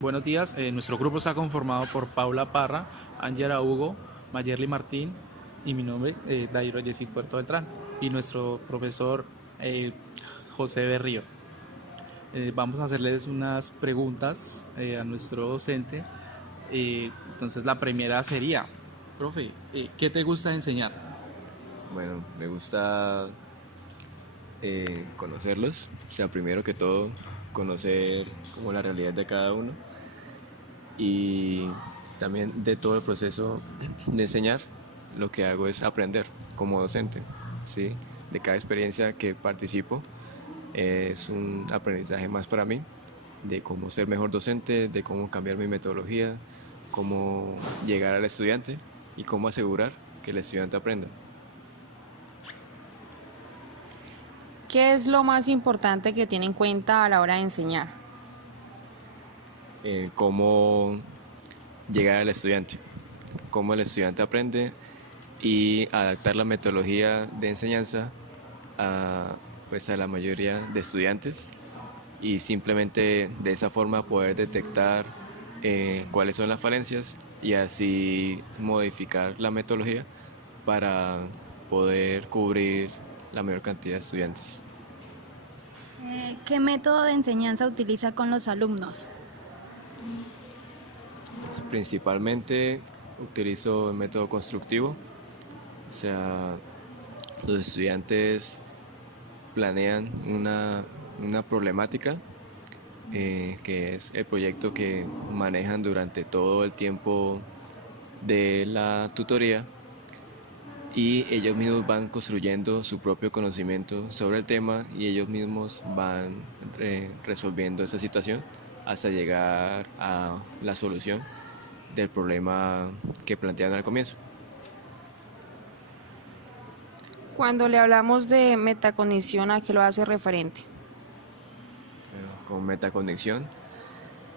Buenos días, nuestro grupo está conformado por Paula Parra, Ángela Hugo, Mayerly Martín y mi nombre, Dairo Yesid Puerto Beltrán, y nuestro profesor José Berrío. Vamos a hacerles unas preguntas a nuestro docente. Entonces la primera sería, profe, ¿qué te gusta enseñar? Bueno, me gusta conocerlos, o sea, primero que todo, conocer como la realidad de cada uno y también de todo el proceso de enseñar, lo que hago es aprender como docente, ¿sí? De cada experiencia que participo es un aprendizaje más para mí, de cómo ser mejor docente, de cómo cambiar mi metodología, cómo llegar al estudiante y cómo asegurar que el estudiante aprenda. ¿Qué es lo más importante que tiene en cuenta a la hora de enseñar? Cómo llegar al estudiante, cómo el estudiante aprende y adaptar la metodología de enseñanza a, pues a la mayoría de estudiantes y simplemente de esa forma poder detectar cuáles son las falencias y así modificar la metodología para poder cubrir la mayor cantidad de estudiantes. ¿Qué método de enseñanza utiliza con los alumnos? Pues, principalmente utilizo el método constructivo, o sea, los estudiantes planean una problemática que es el proyecto que manejan durante todo el tiempo de la tutoría y ellos mismos van construyendo su propio conocimiento sobre el tema y ellos mismos van resolviendo esa situación hasta llegar a la solución del problema que plantean al comienzo. Cuando le hablamos de metacognición, ¿a qué lo hace referente? Con metaconexión,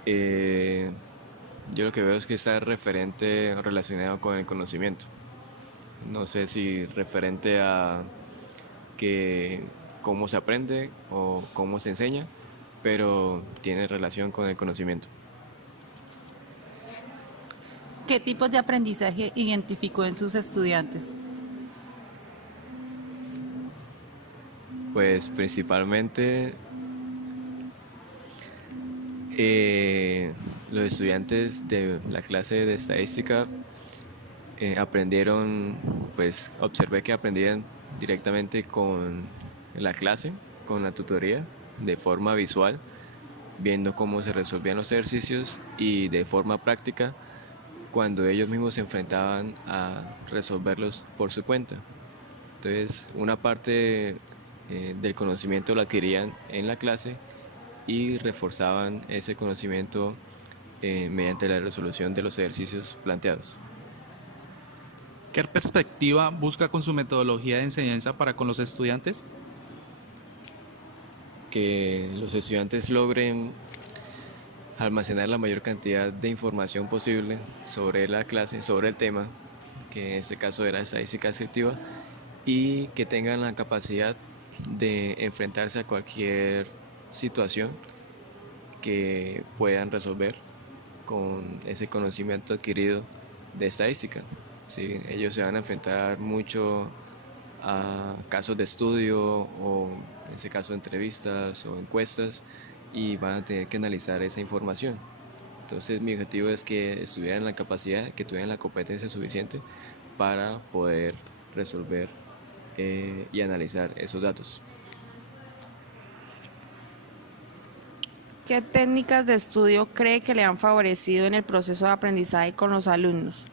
eh, yo lo que veo es que está referente relacionado con el conocimiento. No sé si referente a que cómo se aprende o cómo se enseña, pero tiene relación con el conocimiento. ¿Qué tipos de aprendizaje identificó en sus estudiantes? Pues principalmente los estudiantes de la clase de estadística aprendieron, pues observé que aprendían directamente con la clase, con la tutoría, de forma visual, viendo cómo se resolvían los ejercicios y de forma práctica cuando ellos mismos se enfrentaban a resolverlos por su cuenta. Entonces, una parte del conocimiento lo adquirían en la clase y reforzaban ese conocimiento mediante la resolución de los ejercicios planteados. ¿Qué perspectiva busca con su metodología de enseñanza para con los estudiantes? Que los estudiantes logren almacenar la mayor cantidad de información posible sobre la clase, sobre el tema, que en este caso era estadística descriptiva, y que tengan la capacidad de enfrentarse a cualquier situación que puedan resolver con ese conocimiento adquirido de estadística. ¿Sí? Ellos se van a enfrentar mucho a casos de estudio o en ese caso entrevistas o encuestas y van a tener que analizar esa información. Entonces mi objetivo es que estuvieran la capacidad, que tuvieran la competencia suficiente para poder resolver y analizar esos datos. ¿Qué técnicas de estudio cree que le han favorecido en el proceso de aprendizaje con los alumnos?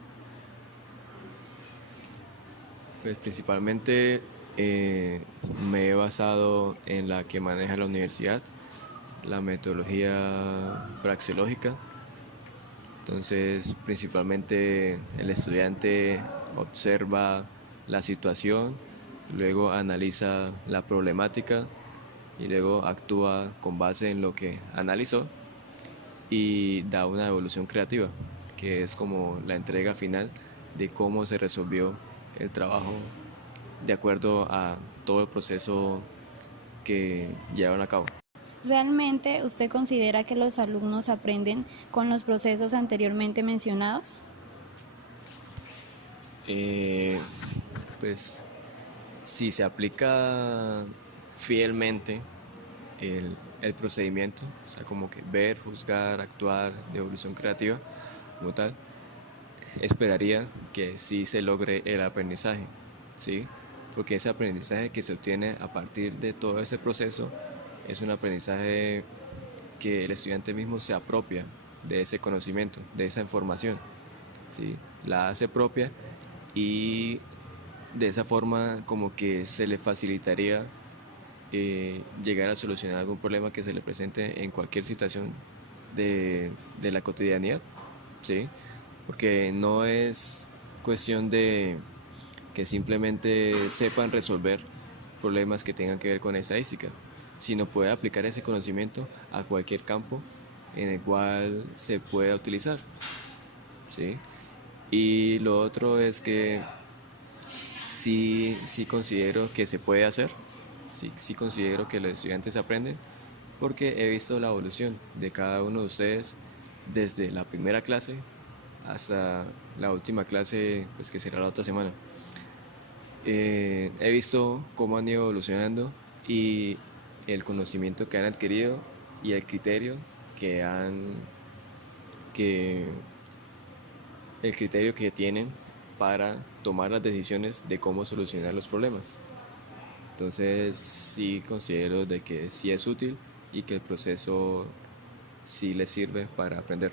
Pues principalmente me he basado en la que maneja la universidad, la metodología praxeológica. Entonces, principalmente el estudiante observa la situación, luego analiza la problemática y luego actúa con base en lo que analizó y da una evolución creativa, que es como la entrega final de cómo se resolvió el trabajo de acuerdo a todo el proceso que llevaron a cabo. ¿Realmente usted considera que los alumnos aprenden con los procesos anteriormente mencionados? Pues si se aplica fielmente el procedimiento, o sea, como que ver, juzgar, actuar, devolución creativa, como tal, esperaría que sí se logre el aprendizaje, ¿sí? Porque ese aprendizaje que se obtiene a partir de todo ese proceso es un aprendizaje que el estudiante mismo se apropia de ese conocimiento, de esa información, ¿sí? La hace propia y de esa forma como que se le facilitaría llegar a solucionar algún problema que se le presente en cualquier situación de la cotidianidad, ¿sí? Porque no es cuestión de que simplemente sepan resolver problemas que tengan que ver con estadística, sino poder aplicar ese conocimiento a cualquier campo en el cual se pueda utilizar, ¿sí? Y lo otro es que sí considero que se puede hacer, sí considero que los estudiantes aprenden, porque he visto la evolución de cada uno de ustedes desde la primera clase hasta la última clase, pues que será la otra semana. He visto cómo han ido evolucionando y el conocimiento que han adquirido y el criterio que el criterio que tienen para tomar las decisiones de cómo solucionar los problemas. Entonces sí considero de que sí es útil y que el proceso sí les sirve para aprender.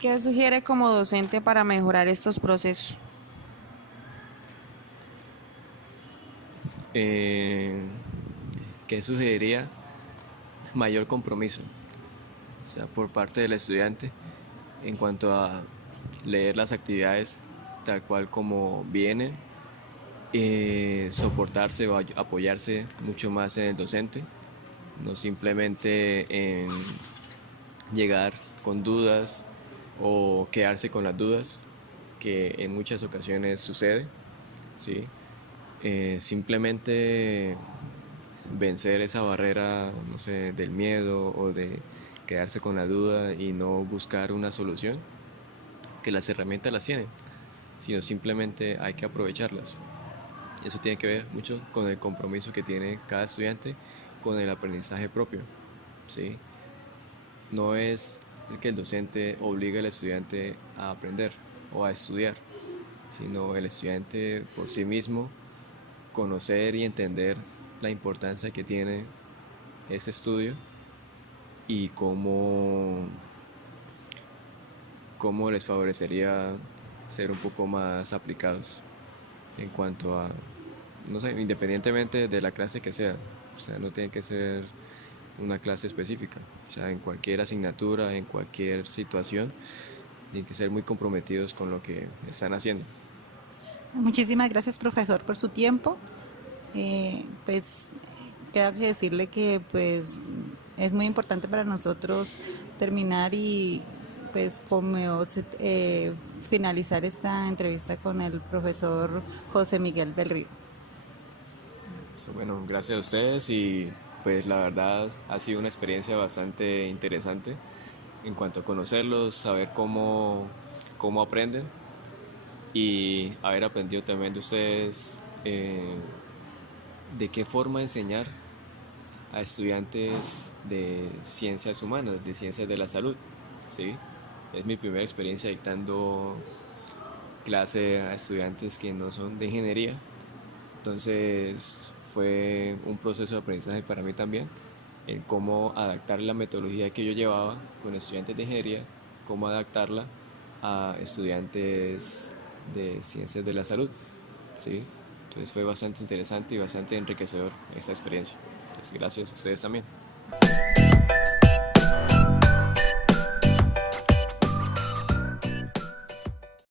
¿Qué sugiere como docente para mejorar estos procesos? ¿Qué sugeriría? Mayor compromiso, o sea, por parte del estudiante en cuanto a leer las actividades tal cual como vienen, soportarse o apoyarse mucho más en el docente, no simplemente en llegar con dudas o quedarse con las dudas, que en muchas ocasiones sucede, ¿sí? Simplemente vencer esa barrera, no sé, del miedo o de quedarse con la duda y no buscar una solución, que las herramientas las tienen, sino simplemente hay que aprovecharlas. Y eso tiene que ver mucho con el compromiso que tiene cada estudiante con el aprendizaje propio, ¿sí? No es que el docente obligue al estudiante a aprender o a estudiar, sino el estudiante por sí mismo conocer y entender la importancia que tiene ese estudio y cómo les favorecería ser un poco más aplicados en cuanto a, no sé, independientemente de la clase que sea, o sea, no tiene que ser una clase específica, o sea, en cualquier asignatura, en cualquier situación, tienen que ser muy comprometidos con lo que están haciendo. Muchísimas gracias, profesor, por su tiempo. Pues queda que decirle que pues es muy importante para nosotros terminar y pues como finalizar esta entrevista con el profesor José Miguel Belrío. Bueno, gracias a ustedes y pues la verdad ha sido una experiencia bastante interesante en cuanto a conocerlos, saber cómo aprenden y haber aprendido también de ustedes de qué forma enseñar a estudiantes de ciencias humanas, de ciencias de la salud, ¿sí? Es mi primera experiencia dictando clase a estudiantes que no son de ingeniería, entonces fue un proceso de aprendizaje para mí también, en cómo adaptar la metodología que yo llevaba con estudiantes de ingeniería, cómo adaptarla a estudiantes de ciencias de la salud, ¿sí? Entonces fue bastante interesante y bastante enriquecedor esta experiencia. Entonces gracias a ustedes también.